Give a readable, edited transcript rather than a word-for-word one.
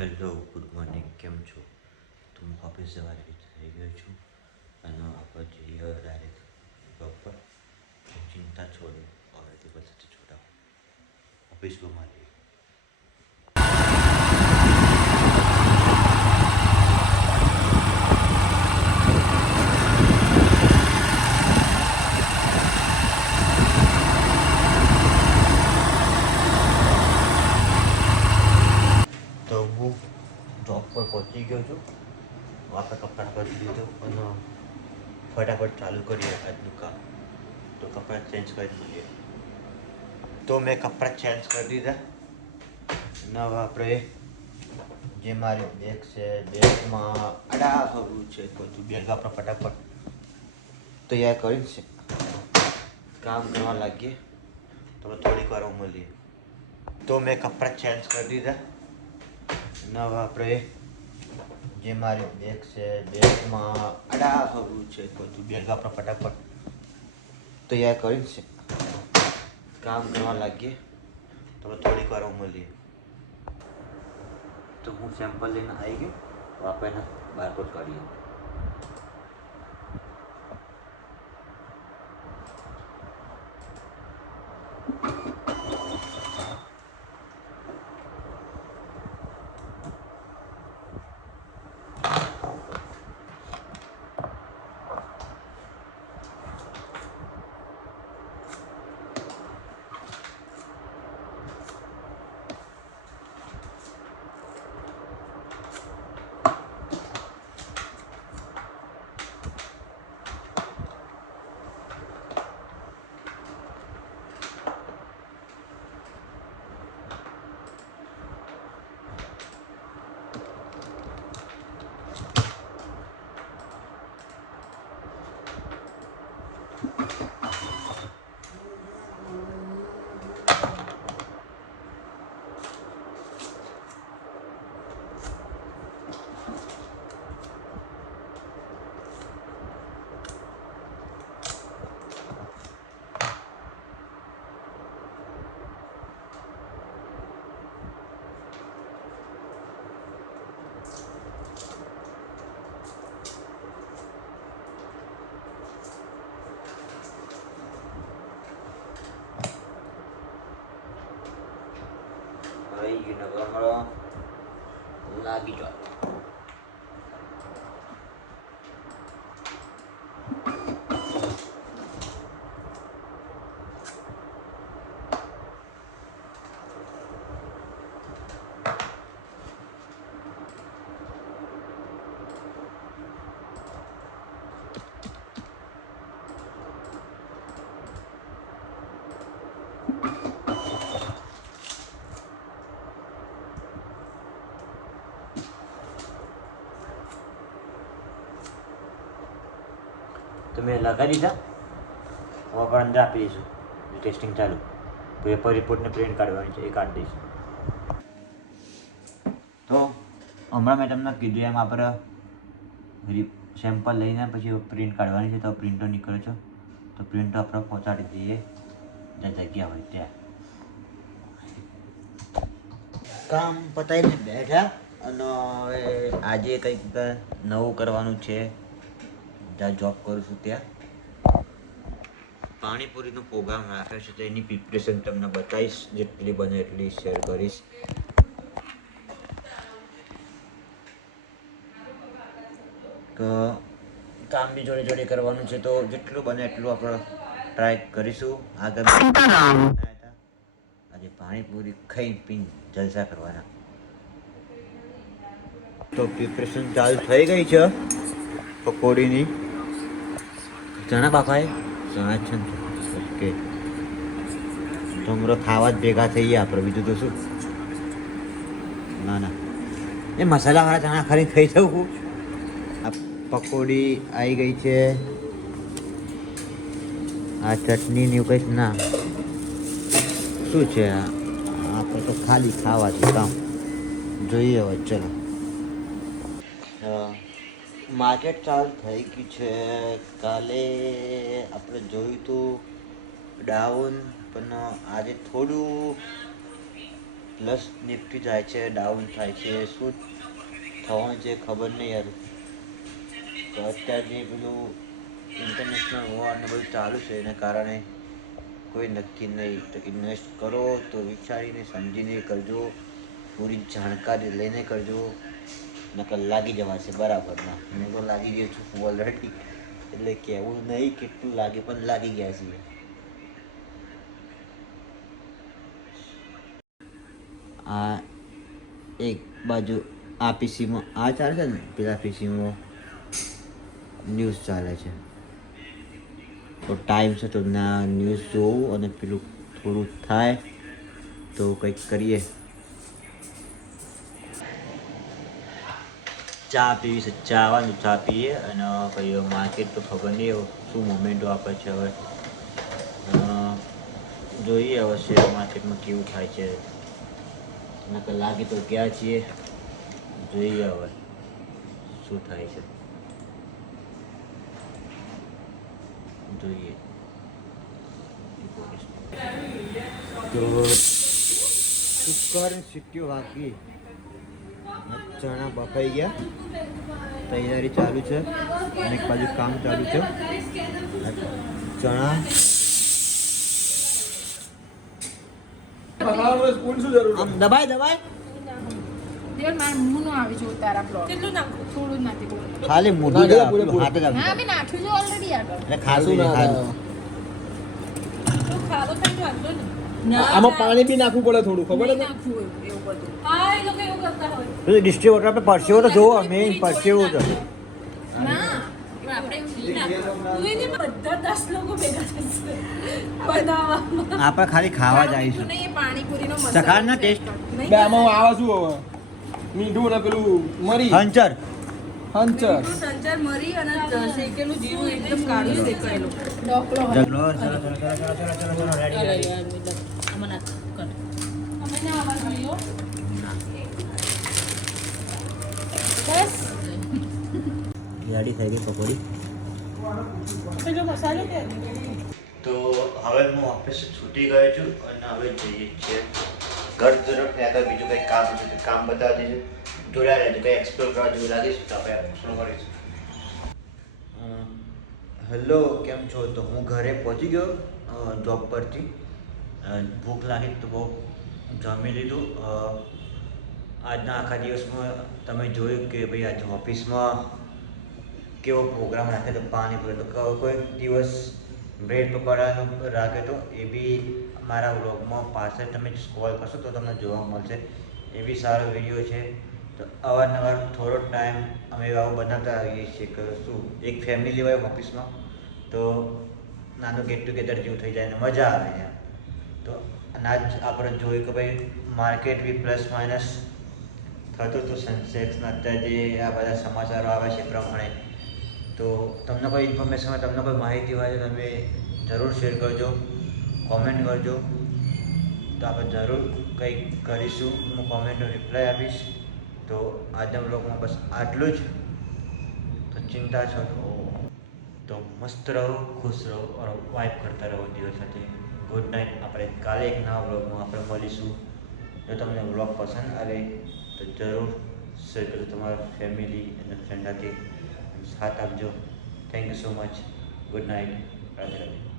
Hello good morning, કેમ છો? તો હું ઓફિસ જવા રેડી થઈ ગયો છું અને આપણે જઈએ ડાયરેક્ટ જોબ પર. ચિંતા છોડો, હવેથી બધાથી છોડાવો. ઓફિસમાં મળીએ. તો હું જોબ પર પહોંચી ગયો છું. આપણે કપડાં બદલી લીધું અને ફટાફટ ચાલુ કરીએ આજનું કામ. તો કપડાં ચેન્જ કરી દઈએ. તો મેં કપડાં ચેન્જ કરી દીધા અને હવે આપણે જે મારી બેગ છે, બેગમાં અડા હવું છે બધું બેગ આપણે ફટાફટ તૈયાર કરી છે. કામ કરવા લાગીએ તો થોડીક વાર મળીએ. તો મેં કપડાં ચેન્જ કરી દીધા અને હવે આપણે જે મારી બેગ છે, બેગમાં અડા હવું છે બધું બેગ આપણે ફટાફટ તૈયાર કરી છે. કામ કરવા લાગીએ તો થોડીક વાર મળીએ. તો હું સેમ્પલ લઈને આવી ગયો. તો આપણે એને બારકોડ કાઢીએ. આવી ગયું ને લાગી જાઓ. તો મેં લગાવી દીધા. હવે આપણે અંદર આપી દઈશું. ટેસ્ટિંગ ચાલુ. પેપર રિપોર્ટને પ્રિન્ટ કાઢવાની છે, એ કાઢી દઈશું. તો હમણાં મેં તમને કીધું એમ આપણે સેમ્પલ લઈને પછી પ્રિન્ટ કાઢવાની છે. તો પ્રિન્ટર નીકળે છે તો પ્રિન્ટ આપણે પહોંચાડી દઈએ જ્યાં જગ્યા હોય ત્યાં. કામ પતાવીને બેઠા અને હવે આજે કંઈક નવું કરવાનું છે. જ્યાં જોબ કરું છું ત્યાં પાણીપુરીનો પ્રોગ્રામ રાખ્યો છે. તો એની પ્રિપરેશન તમને બતાવીશ. જેટલી બને એટલી શેર કરીશ. તો કામ બી જોડે જોડે કરવાનું છે. તો જેટલું બને એટલું આપણે ટ્રાય કરીશું. આગળ આજે પાણીપુરી ખાઈ પીને જલસા કરવાના. તો પ્રિપરેશન ચાલુ થઈ ગઈ છે પકોડીની. ચણા બાપાએ ચણા છે ને. ઓકે, તો હમણાં ખાવા જ ભેગા થઈએ આપણે. બીજું તો શું. ના ના, એ મસાલાવાળા ચણા ખરી ખાઈ જવું. આ પકોડી આવી ગઈ છે. આ ચટણી ને એવું કંઈક ના શું છે. આપણે તો ખાલી ખાવાથી કામ જોઈએ. હવે ચલો, માર્કેટ ચાલુ થઈ ગયું છે. કાલે આપણે જોયું હતું ડાઉન, પણ આજે થોડું પ્લસ નિફ્ટી જાય છે, ડાઉન થાય છે, શું થવાનું છે ખબર નહીં યાર. તો અત્યારે જે પેલું ઇન્ટરનેશનલ વોર ને બધું ચાલુ છે એના કારણે કોઈ નક્કી નહીં. તો ઇન્વેસ્ટ કરો તો વિચારીને સમજીને કરજો, પૂરી જાણકારી લઈને કરજો, નકર લાગી જવાશે બરાબરના. હું તો લાગી ગયો છું ઓલરેડી, એટલે કહેવું નહીં કેટલું લાગે, પણ લાગી ગયા છીએ. આ એક બાજુ આ પીસીમાં આ ચાલે છે ને, પેલા પીસીમાં ન્યૂઝ ચાલે છે. તો ટાઈમ છે તો ના ન્યૂઝ જોવું અને પેલું થોડું થાય તો કંઈક કરીએ. ચા પીવી છે, ચા આવવાનું, ચા પીએ અને પછી માર્કેટ તો ખબર નહીં શું મોમેન્ટો આપે છે હવે. જોઈએ હવે શેર માર્કેટમાં કેવું થાય છે. નકર લાગે તો ગયા છીએ, જોઈએ હવે શું થાય છે, જોઈએ. તો કુકર સીટીઓ વાગી, ચણા બફાઈ ગયા, તૈયારી ચાલુ છે અને એક બાજુ કામ ચાલુ છે. ચણા આમ દબાય દબાય ખાલી મોઢું જ હાથ જ એટલે ખાસું નહીં ખાધું. આમાં પાણી બી નાખવું પડે થોડું, ખબર છે? ડિસ્ટ્રીબ્યુટર આપણે પરસેવો તો જોવો, અમે પરસેવો છે. આપણે ખાલી ખાવા જ આવીશું. ચખાડના ટેસ્ટ બે આમાં આવે શું હવે? મીઠું ને પેલું મરી, હંચર હંચર, સંચાર મરી અને શેકેલું જીરું એકદમ કાળું શેકાયેલું. જગલો રેડી થઈ ગઈ પકોડી. તો હવે હું ઓફિસ છૂટી ગયો છું અને હવે જઈએ છીએ ઘર તરફ. આગળ બીજું કંઈ કામ છે તો કામ બતાવી દઈશું. જોડાયા રહેજો, કંઈ એક્સપ્લોર કરવા જેવું લાગીશું તો આપણે એક્સપ્લોર કરીશું. હેલો, કેમ છો? તો હું ઘરે પહોંચી ગયો જોબ પરથી. ભૂખ લાગી તો બહુ જમી લીધું. આજના આખા દિવસમાં તમે જોયું કે ભાઈ આજે ઓફિસમાં કેવો પ્રોગ્રામ રાખે તો પાણીપુરી. તો કોઈ દિવસ બ્રેડ પકોડાનું રાખે તો એ બી મારા વ્લોગમાં પાછળ તમે સ્ક્રોલ કરશો તો તમને જોવા મળશે. એ બી સારો વિડીયો છે. તો અવારનવાર થોડો ટાઈમ અમે આવું બનાવતા આવીએ છીએ કે શું એક ફેમિલી હોય ઓફિસમાં તો નાનું ગેટ ટુગેધર જેવું થઈ જાય અને મજા આવે છે. તો આજ આપણે જોયું કે ભાઈ માર્કેટ બી પ્લસ માઇનસ થતું હતું સેન્સેક્સના અત્યારે જે આ બધા સમાચારો આવે છે પ્રમાણે. તો તમને કોઈ ઇન્ફોર્મેશન હોય, તમને કોઈ માહિતી હોય તો તમે જરૂર શેર કરજો, કોમેન્ટ કરજો. તો આપણે જરૂર કંઈક કરીશું, હું કોમેન્ટનો રિપ્લાય આપીશ. તો આજના બ્લોગમાં બસ આટલું જ. તો ચિંતા છો તો મસ્ત રહો, ખુશ રહો और વાઇબ કરતા રહો દિવસ સાથે. Good night. આપણે કાલે એક નવા બ્લોગમાં આપણે મળીશું. જો તમને બ્લોગ પસંદ આવે તો જરૂર શેર કરજો તમારા ફેમિલી અને ફ્રેન્ડ સાથે, સાથ આપજો. Thank you so much. Good night. Radhe Radhe.